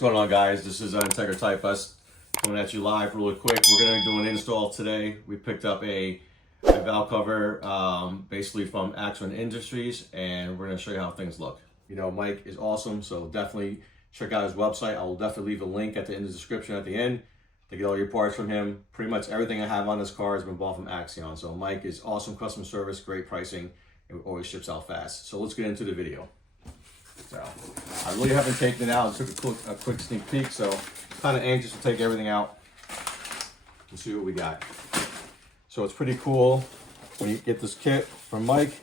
going on, guys? This is IntegraTypeS coming at you live really quick. We're going to do an install today. We picked up a valve cover basically from Axion Industries, and we're going to show you how things look. You know, Mike is awesome, so definitely check out his website. I will definitely leave a link at the end of the description at the end to get all your parts from him. Pretty much everything I have on this car has been bought from Axion. So Mike is awesome customer service, great pricing, and always ships out fast. So let's get into the video. So I really haven't taken it out. I took a quick sneak peek, so kind of anxious to take everything out and see what we got. So it's pretty cool when you get this kit from Mike.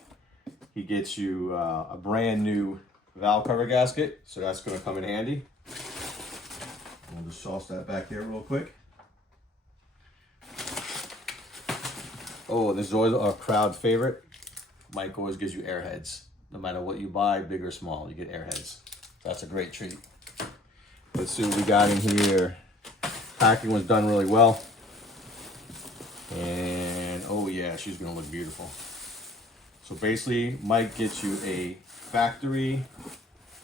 He gets you a brand new valve cover gasket, so that's going to come in handy. I'll just sauce that back there real quick. Oh, this is always a crowd favorite. Mike always gives you airheads. No matter what you buy, big or small, you get airheads. That's a great treat. Let's see what we got in here. Packing was done really well. And oh yeah, she's gonna look beautiful. So basically, Mike gets you a factory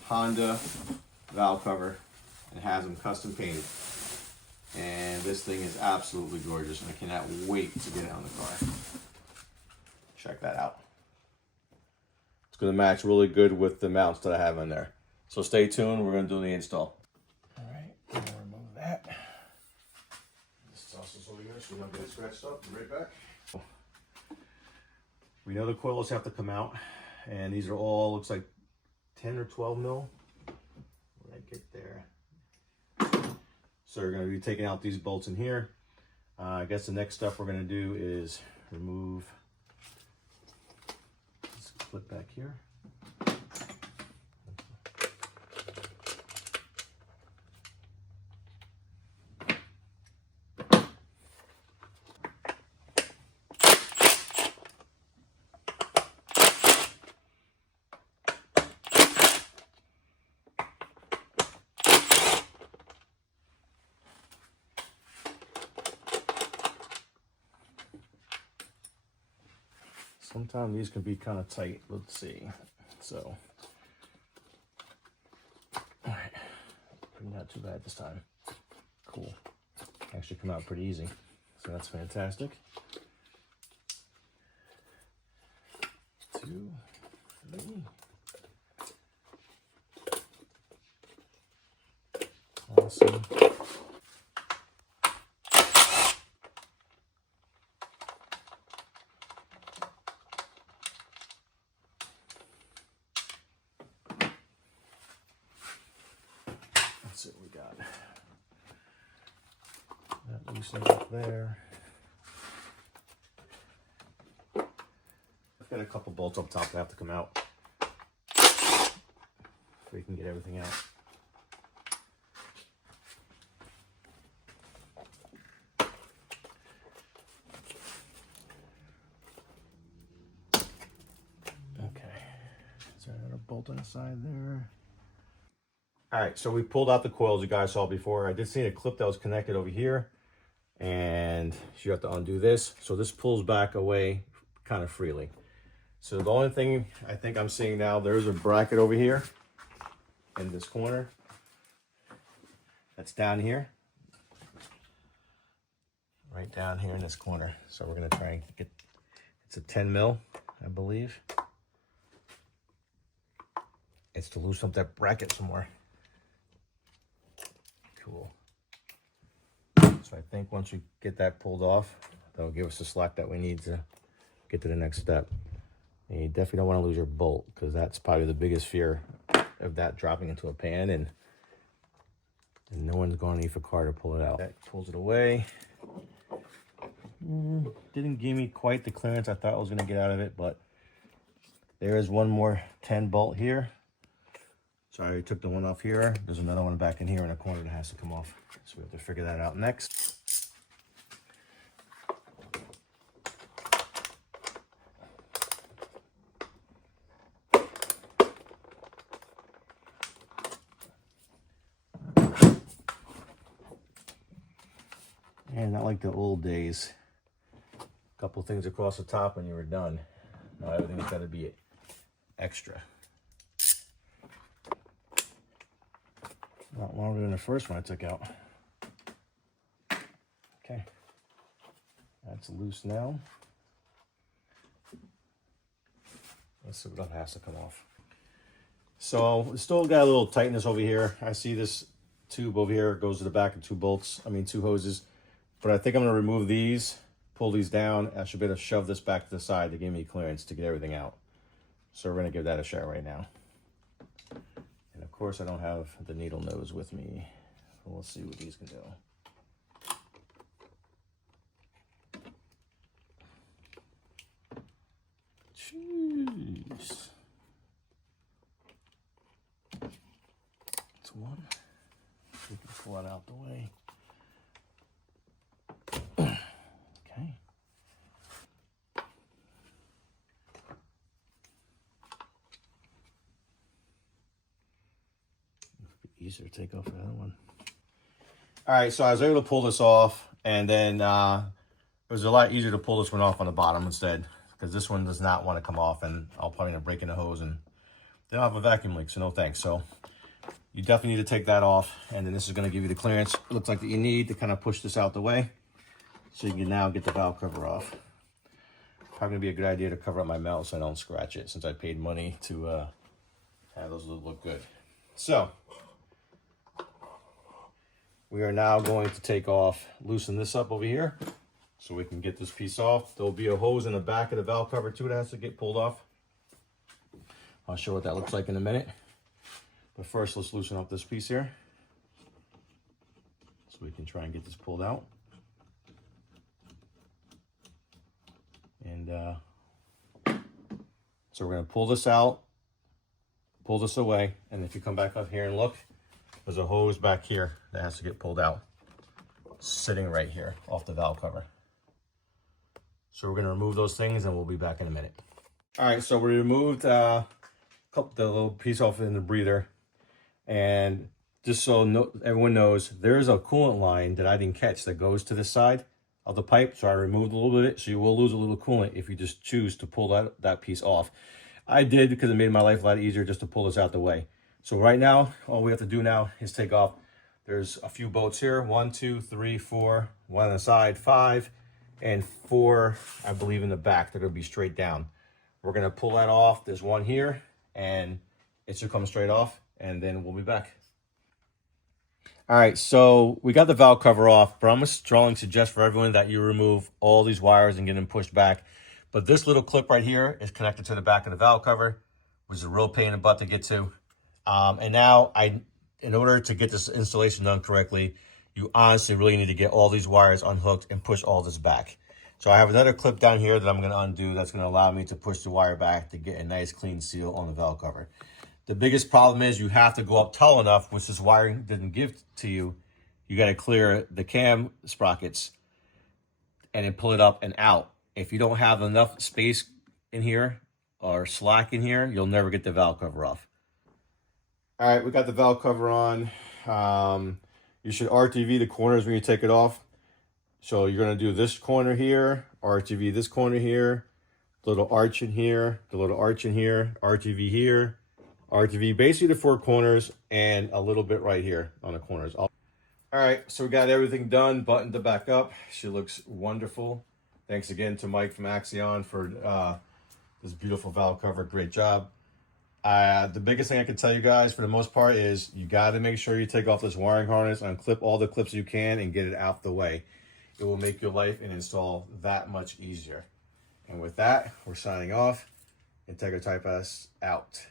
Honda valve cover and has them custom painted. And this thing is absolutely gorgeous, and I cannot wait to get it on the car. Check that out. It's going to match really good with the mounts that I have in there. So stay tuned. We're going to do the install. All right, I'm going to remove that. Let's toss this over here so we don't get it scratched up. Be right back. We know the coils have to come out, and these are all, looks like 10 or 12 mil. When I get there. So we're going to be taking out these bolts in here. I guess the next stuff we're going to do is remove this clip back here. Sometimes these can be kind of tight. Let's see. So, all right, not too bad this time. Cool. Actually come out pretty easy. So that's fantastic. 2, 3. Awesome. Let's see what we got. That loosens up there. I've got a couple bolts up top that have to come out so we can get everything out. Okay, is there another bolt on the side there? All right, so we pulled out the coils you guys saw before. I did see a clip that was connected over here, and you have to undo this. So this pulls back away kind of freely. So the only thing I think I'm seeing now, there's a bracket over here in this corner. That's down here. Right down here in this corner. So we're gonna try and get, it's a 10 mil, I believe. It's to loosen up that bracket some more. Cool. So I think once you get that pulled off, that'll give us the slack that we need to get to the next step. And you definitely don't want to lose your bolt, because that's probably the biggest fear of that dropping into a pan, and no one's going to need a car to pull it out. That pulls it away. Didn't give me quite the clearance I thought I was going to get out of it, but there is one more 10 bolt here. Sorry, I took the one off here. There's another one back in here in a corner that has to come off. So we have to figure that out next. And not like the old days. A couple things across the top and you were done. Now everything's got to be extra. A lot longer than the first one I took out. Okay, that's loose now. Let's see what else has to come off. So we still got a little tightness over here. I see this tube over here goes to the back of two hoses. But I think I'm gonna remove these, pull these down. I should be able to shove this back to the side to give me clearance to get everything out. So we're gonna give that a shot right now. And of course I don't have the needle nose with me. So we'll see what these can do. Jeez. That's one. We can pull it out the way. Okay. Easier to take off the other one. All right, so I was able to pull this off, and then it was a lot easier to pull this one off on the bottom instead, because this one does not want to come off, and I'll probably end up breaking the hose, and they don't have a vacuum leak, so no thanks. So you definitely need to take that off, and then this is going to give you the clearance, it looks like, that you need to kind of push this out the way, so you can now get the valve cover off. Probably going to be a good idea to cover up my mount so I don't scratch it, since I paid money to have those look good. So we are now going to loosen this up over here so we can get this piece off. There'll be a hose in the back of the valve cover too that has to get pulled off. I'll show what that looks like in a minute. But first, let's loosen up this piece here so we can try and get this pulled out. And so we're going to pull this out, pull this away, and if you come back up here and look, there's a hose back here that has to get pulled out, sitting right here off the valve cover. So we're going to remove those things and we'll be back in a minute. All right, so we removed the little piece off in the breather. And just so everyone knows, there's a coolant line that I didn't catch that goes to the side of the pipe. So I removed a little bit, so you will lose a little coolant if you just choose to pull that piece off. I did because it made my life a lot easier just to pull this out the way. So right now, all we have to do now is take off. There's a few bolts here, 1, 2, 3, 4, one on the side, 5, and 4, I believe, in the back. They're gonna be straight down. We're gonna pull that off. There's one here, and it should come straight off, and then we'll be back. All right, so we got the valve cover off, but I'm gonna strongly suggest for everyone that you remove all these wires and get them pushed back. But this little clip right here is connected to the back of the valve cover, which is a real pain in the butt to get to. And now in order to get this installation done correctly, you honestly really need to get all these wires unhooked and push all this back. So I have another clip down here that I'm going to undo that's going to allow me to push the wire back to get a nice clean seal on the valve cover. The biggest problem is you have to go up tall enough, which this wiring didn't give to you. You got to clear the cam sprockets and then pull it up and out. If you don't have enough space in here or slack in here, you'll never get the valve cover off. All right, we got the valve cover on. You should RTV the corners when you take it off. So you're gonna do this corner here, RTV this corner here, the little arch in here, the little arch in here, RTV here, RTV basically the 4 corners, and a little bit right here on the corners. All right, so we got everything done, buttoned it back up. She looks wonderful. Thanks again to Mike from Axion for this beautiful valve cover. Great job. The biggest thing I can tell you guys for the most part is you got to make sure you take off this wiring harness, unclip all the clips you can, and get it out the way. It will make your life and install that much easier. And with that, we're signing off. IntegraTypeS out.